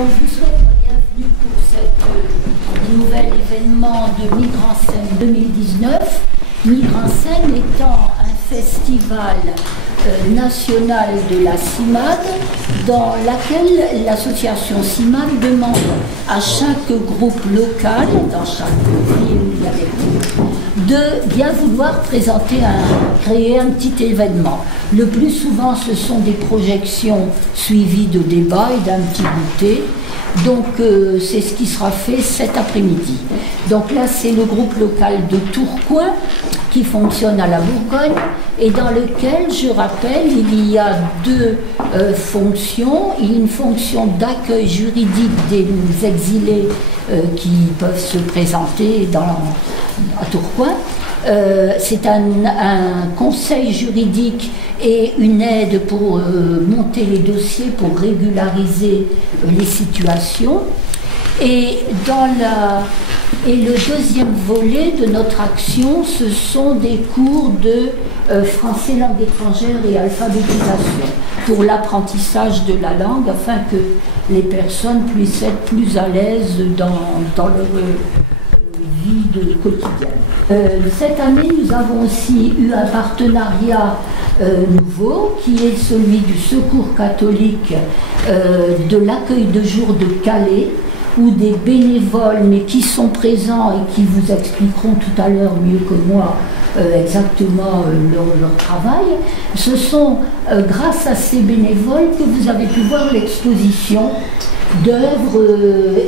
Donc, je vous souhaite la bienvenue pour ce nouvel événement de Migre en Scène 2019. Migre en Scène étant un festival national de la CIMAD, dans laquelle l'association CIMAD demande à chaque groupe local, dans chaque ville où il y a des groupes, de bien vouloir créer un petit événement. Le plus souvent, ce sont des projections suivies de débats et d'un petit goûter. Donc, c'est ce qui sera fait cet après-midi. Donc là, c'est le groupe local de Tourcoing qui fonctionne à la Bourgogne et dans lequel, je rappelle, il y a deux fonctions. Il y a une fonction d'accueil juridique des exilés qui peuvent se présenter à Tourcoing. C'est un conseil juridique et une aide pour monter les dossiers, pour régulariser les situations. Et le deuxième volet de notre action, ce sont des cours de français langue étrangère et alphabétisation pour l'apprentissage de la langue afin que les personnes puissent être plus à l'aise dans leur vie quotidienne. Cette année, nous avons aussi eu un partenariat nouveau qui est celui du Secours catholique de l'accueil de jour de Calais, où des bénévoles, mais qui sont présents et qui vous expliqueront tout à l'heure mieux que moi exactement leur travail. Ce sont grâce à ces bénévoles que vous avez pu voir l'exposition d'œuvres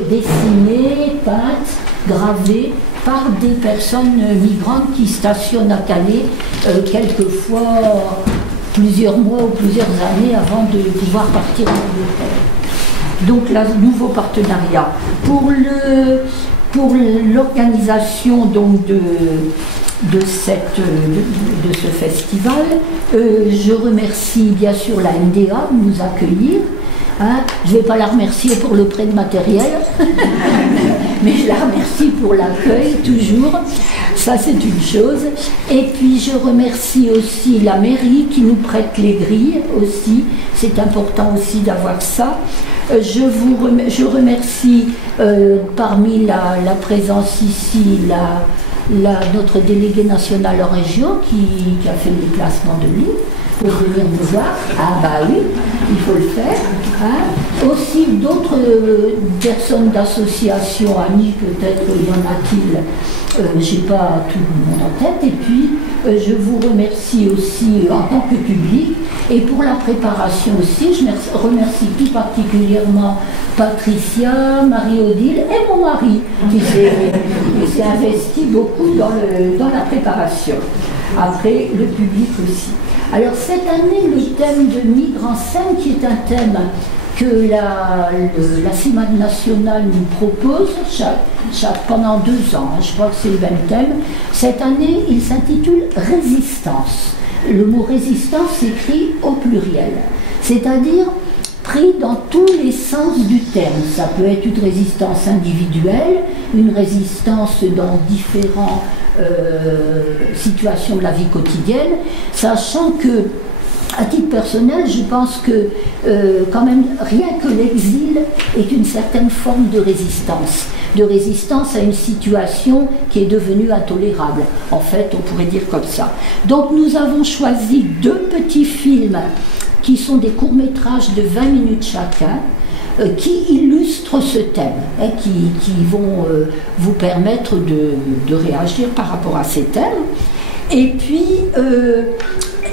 dessinées, peintes, gravées par des personnes migrantes qui stationnent à Calais, quelquefois plusieurs mois ou plusieurs années avant de pouvoir partir en Angleterre. Donc, là, nouveau partenariat. Pour l'organisation donc de ce festival, je remercie bien sûr la MDA de nous accueillir. Je ne vais pas la remercier pour le prêt de matériel, mais je la remercie pour l'accueil, toujours. Ça, c'est une chose. Et puis, je remercie aussi la mairie qui nous prête les grilles aussi. C'est important aussi d'avoir ça. Je remercie parmi la présence ici notre délégué national en région qui a fait le déplacement de lui pour venir nous voir. Ah bah oui, il faut le faire. Aussi d'autres personnes d'associations, amis, peut-être y en a-t-il, je n'ai pas tout le monde en tête. Et puis je vous remercie aussi en tant que public. Et pour la préparation aussi, je remercie tout particulièrement Patricia, Marie-Odile et mon mari qui s'est investi beaucoup dans la préparation. Après, le public aussi. Alors cette année, le thème de Migre en Scène, qui est un thème que la CIMAD nationale nous propose pendant 2 ans, je crois que c'est le même thème. Cette année, il s'intitule Résistance. Le mot résistance s'écrit au pluriel, c'est-à-dire pris dans tous les sens du terme. Ça peut être une résistance individuelle, une résistance dans différentes situations de la vie quotidienne, sachant que, à titre personnel, je pense que quand même rien que l'exil est une certaine forme de résistance à une situation qui est devenue intolérable. En fait, on pourrait dire comme ça. Donc nous avons choisi 2 petits films qui sont des courts-métrages de 20 minutes chacun, qui illustrent ce thème, qui vont vous permettre de réagir par rapport à ces thèmes. Et puis,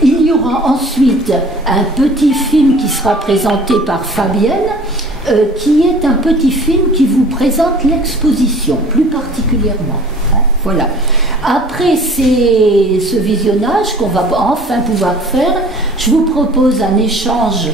il y aura ensuite un petit film qui sera présenté par Fabienne, qui est un petit film qui vous présente l'exposition, plus particulièrement. Voilà. Après ce visionnage qu'on va enfin pouvoir faire, je vous propose un échange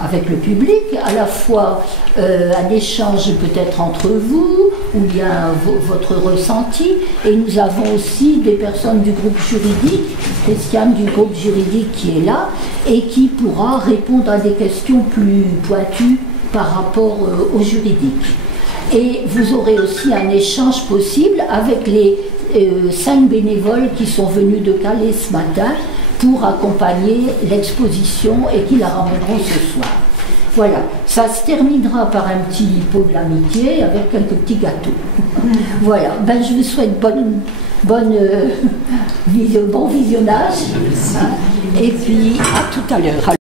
avec le public, à la fois un échange peut-être entre vous, ou bien votre ressenti, et nous avons aussi des personnes du groupe juridique, Christiane du groupe juridique qui est là, et qui pourra répondre à des questions plus pointues par rapport au juridique. Et vous aurez aussi un échange possible avec les 5 bénévoles qui sont venus de Calais ce matin pour accompagner l'exposition et qui la ramèneront ce soir. Voilà, Ça se terminera par un petit pot de l'amitié avec quelques petits gâteaux. Voilà, ben, je vous souhaite bon visionnage. Et puis à tout à l'heure.